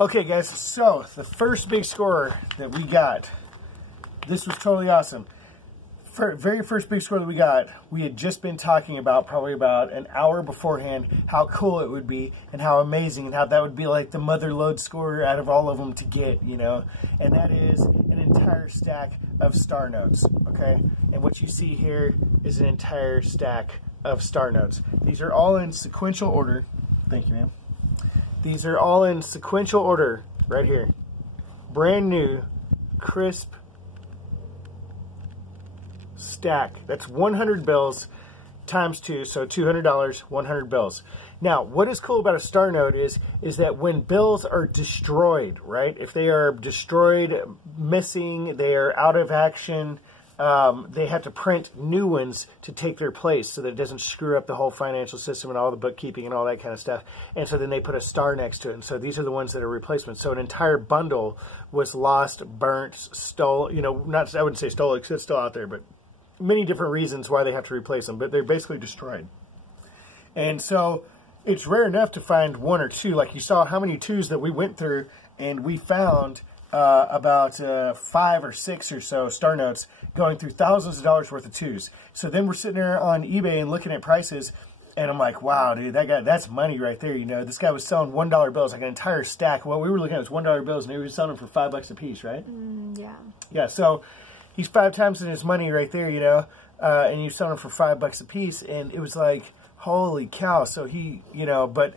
Okay, guys, so the first big score that we got, this was totally awesome. Very first big score that we got, we had just been talking about, probably about an hour beforehand, how cool it would be and how amazing and how that would be like the mother lode score out of all of them to get, you know. And that is an entire stack of star notes, okay? And what you see here is an entire stack of star notes. These are all in sequential order. Thank you, ma'am. These are all in sequential order right here. Brand new, crisp stack. That's 100 bills times 2, so $200, 100 bills. Now, what is cool about a star note is that when bills are destroyed, right? If they are destroyed, missing, they are out of action, they have to print new ones to take their place so that it doesn't screw up the whole financial system and all the bookkeeping and all that kind of stuff. And so then they put a star next to it. And so these are the ones that are replacements. So an entire bundle was lost, burnt, stole, you know, not, I wouldn't say stolen because it's still out there, but many different reasons why they have to replace them, but they're basically destroyed. And so it's rare enough to find one or two. Like you saw how many twos that we went through, and we found about 5 or 6 or so star notes going through thousands of dollars worth of twos. So then we're sitting there on eBay and looking at prices, and I'm like, wow, dude, that guy, that's money right there. You know, this guy was selling $1 bills, like an entire stack. What we were looking at was $1 bills, and he was selling them for $5 a piece, right? Yeah. Yeah, so he's 5 times in his money right there, you know, and you're selling them for $5 a piece, and it was like, holy cow. So he, you know, but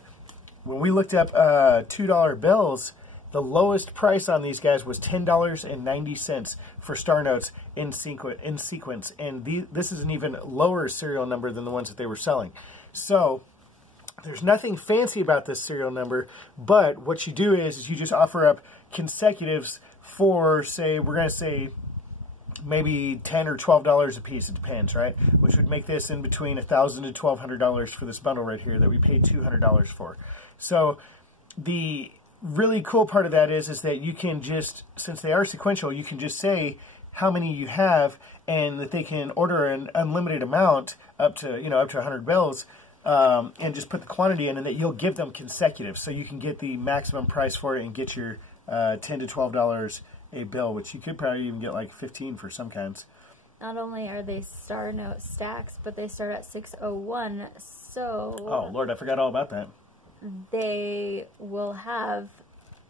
when we looked up $2 bills, the lowest price on these guys was $10.90 for star notes in sequence, and this is an even lower serial number than the ones that they were selling. So there's nothing fancy about this serial number, but what you do is you just offer up consecutives for, say, we're going to say maybe $10 or $12 a piece, it depends, right? Which would make this in between $1,000 to $1,200 for this bundle right here that we paid $200 for. So the really cool part of that is that you can just, since they are sequential, you can just say how many you have, and that they can order an unlimited amount up to, you know, up to 100 bills, and just put the quantity in, and that you'll give them consecutive, so you can get the maximum price for it and get your $10 to $12 a bill, which you could probably even get like 15 for some kinds. Not only are they star note stacks, but they start at 601, so... Oh, Lord, I forgot all about that. They will have,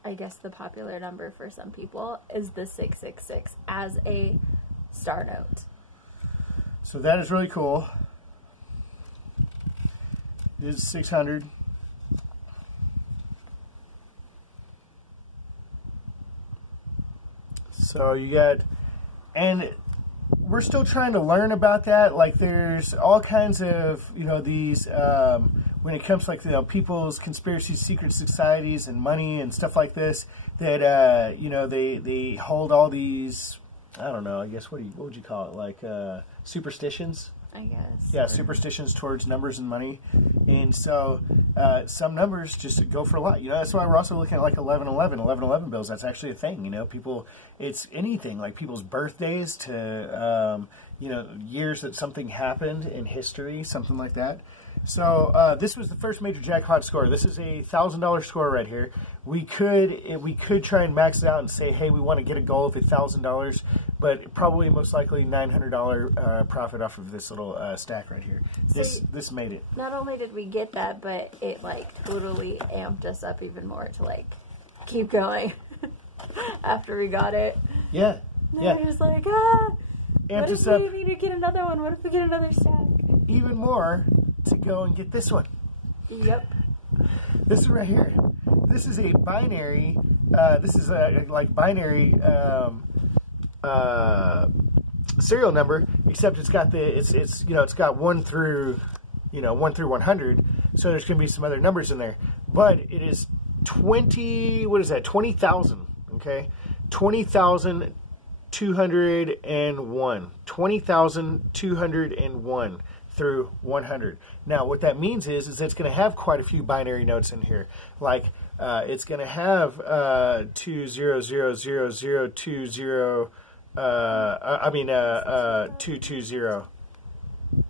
I guess the popular number for some people is the 666 as a star note. So that is really cool. This is 600. So you got, and we're still trying to learn about that. Like there's all kinds of, you know, these, when it comes to like, you know, people's conspiracies, secret societies and money and stuff like this, that, you know, they hold all these, I don't know, I guess, what would you call it? Like, superstitions? I guess. Yeah, superstitions towards numbers and money. And so some numbers just go for a lot. You know, that's why we're also looking at like 1111 bills. That's actually a thing, you know. People, it's anything, like people's birthdays to, you know, years that something happened in history, something like that. So this was the first major jackpot score. This is a $1,000 score right here. We could try and max it out and say, hey, we want to get a goal of $1,000, but probably most likely $900 profit off of this little stack right here. So this made it. Not only did we get that, but it like totally amped us up even more to like keep going after we got it. Yeah. Yeah. It was like, what if we need to get another one? What if we get another stack? Even more to go and get this one. Yep. This is right here. This is a binary. This is a like binary serial number, except it's got it's you know, it's got 1 through 100. So there's going to be some other numbers in there, but it is 20. What is that? 20,000. Okay, 20,201. 20,201 through 100. Now, what that means is it's going to have quite a few binary notes in here. Like, it's going to have 2000020. 220.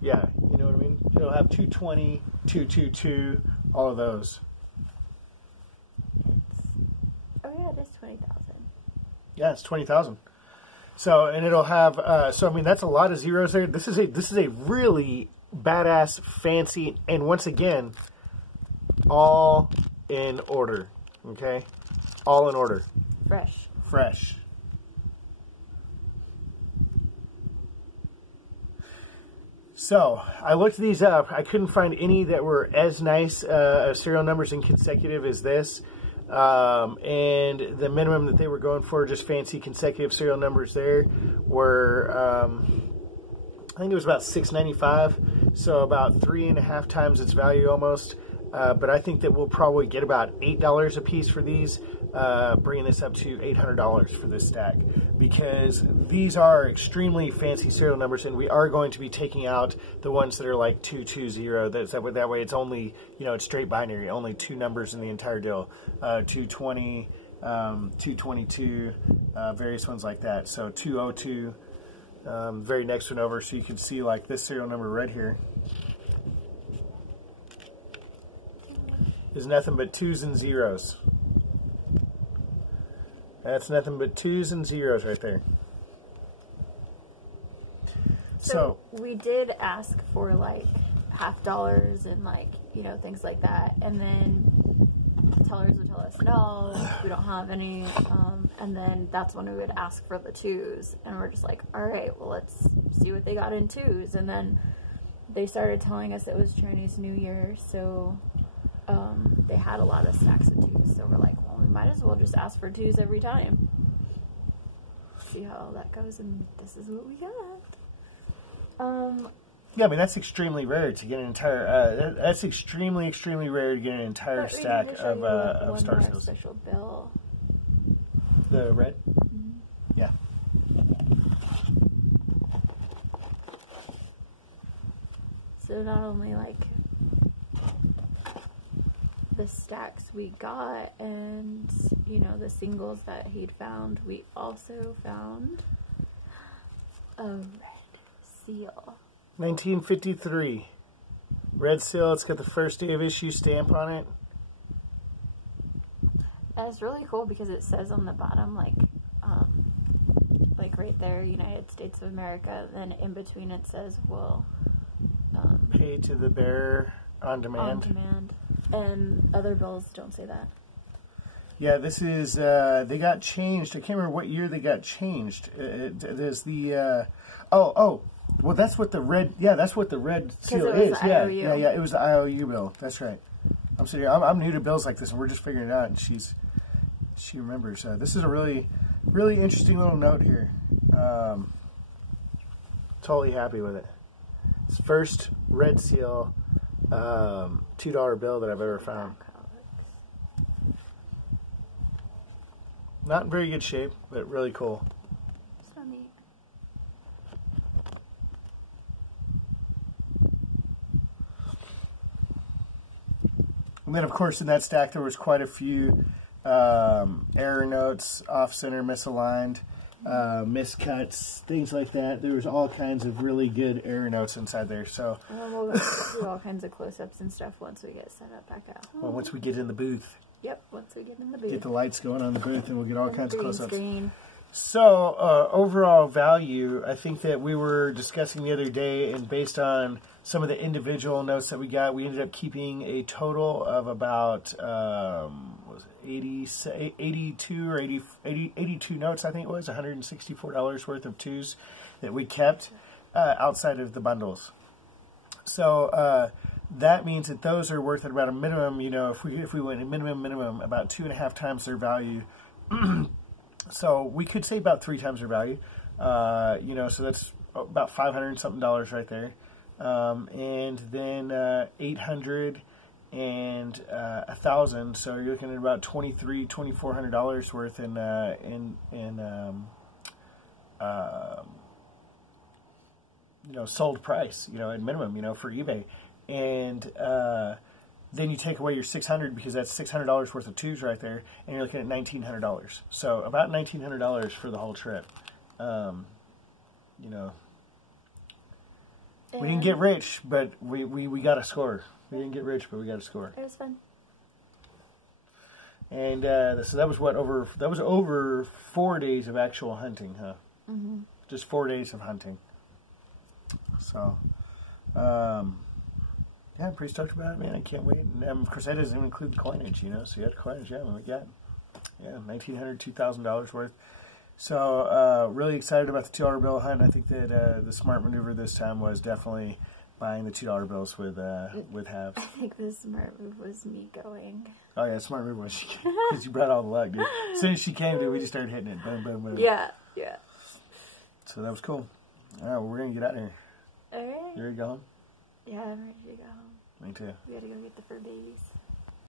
Yeah, you know what I mean? It'll have 220, 222, all of those. is 20,000. Yeah, it's 20,000. So, and it'll have, so I mean, that's a lot of zeros there. This is a really badass, fancy, and once again, all in order, okay? All in order. Fresh. Fresh. So, I looked these up. I couldn't find any that were as nice serial numbers and consecutive as this. And the minimum that they were going for, just fancy consecutive serial numbers there, were I think it was about $6.95, so about 3.5 times its value almost. But I think that we'll probably get about $8 a piece for these, bringing this up to $800 for this stack, because these are extremely fancy serial numbers, and we are going to be taking out the ones that are like 220. That way it's only, you know, it's straight binary, only 2 numbers in the entire deal, 220, 222, various ones like that. So 202, very next one over, so you can see like this serial number right here is nothing but 2s and 0s. That's nothing but 2s and 0s right there. So we did ask for like $50 and like, you know, things like that, and then tellers would tell us no, we don't have any, and then that's when we would ask for the 2s, and we're just like, all right, well, let's see what they got in 2s. And then they started telling us it was Chinese New Year, so they had a lot of stacks of 2s, so we're like, well, we might as well just ask for 2s every time. See how that goes, and this is what we got. yeah, I mean, that's extremely rare to get an entire. That's extremely rare to get an entire stack of Star Seals. Special bill. The red. Mm-hmm. Yeah. So not only like the stacks we got and, you know, the singles that he'd found, we also found a red seal. 1953. Red seal. It's got the first day of issue stamp on it. And it's really cool because it says on the bottom, like right there, United States of America. Then in between it says, "Will pay to the bearer on demand." On demand. And other bills don't say that. Yeah, this is, they got changed. I can't remember what year they got changed. There's the, well, that's what the red, that's what the red seal is. Yeah, it was the IOU bill. That's right. I'm sitting here, I'm new to bills like this, and we're just figuring it out, and she remembers. This is a really interesting little note here. Totally happy with it. It's first red seal, $2 bill that I've ever found. Not in very good shape, but really cool. So neat. And then, of course, in that stack there was quite a few error notes, off-center, misaligned, miscuts, things like that. There was all kinds of really good error notes inside there. So we'll do all kinds of close-ups and stuff once we get set up back at home. Well, once we get in the booth. Yep, once we get in the booth. Get the lights going on the booth, and we'll get all kinds of close-ups. Screen. So, overall value, I think that we were discussing the other day, and based on some of the individual notes that we got, we ended up keeping a total of about 82 or 82 notes, I think it was, $164 worth of 2s that we kept outside of the bundles. So, that means that those are worth at about a minimum, you know, if we went a minimum, about 2.5 times their value. So we could say about 3 times their value, you know, so that's about $500 and something right there. And then 800 and 1,000, so you're looking at about $2,400 worth in you know, sold price, you know, at minimum, you know, for eBay. And then you take away your $600, because that's $600 worth of 2s right there, and you're looking at $1,900. So about $1,900 for the whole trip. You know, we didn't get rich, but we got a score. We didn't get rich, but we got a score. It was fun. And so that was over 4 days of actual hunting, huh? Mm-hmm. Just 4 days of hunting. So, yeah, I'm pretty stoked about it, man. I can't wait. And of course, that doesn't even include the coinage, you know. So you got coinage, yeah. We got $1,900, $2,000 worth. So really excited about the $2 bill hunt. I think that the smart maneuver this time was definitely buying the $2 bills with halves. I think the smart move was me going. Oh yeah, smart move was because you brought all the luck, dude. As soon as she came, dude, we just started hitting it. Boom, boom, boom. Yeah. So that was cool. All right, well, we're gonna get out of here. All right. You ready to go home? Yeah, I'm ready to go home. Me too. We gotta go get the fur babies.